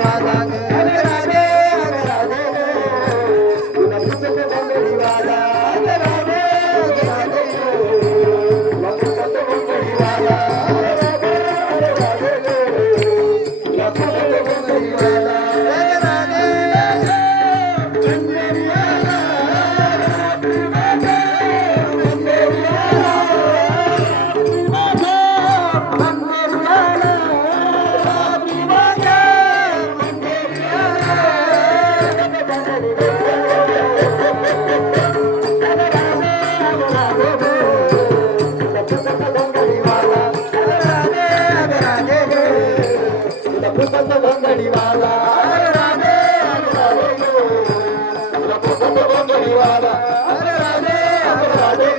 மாதாங்க రాజే రాజే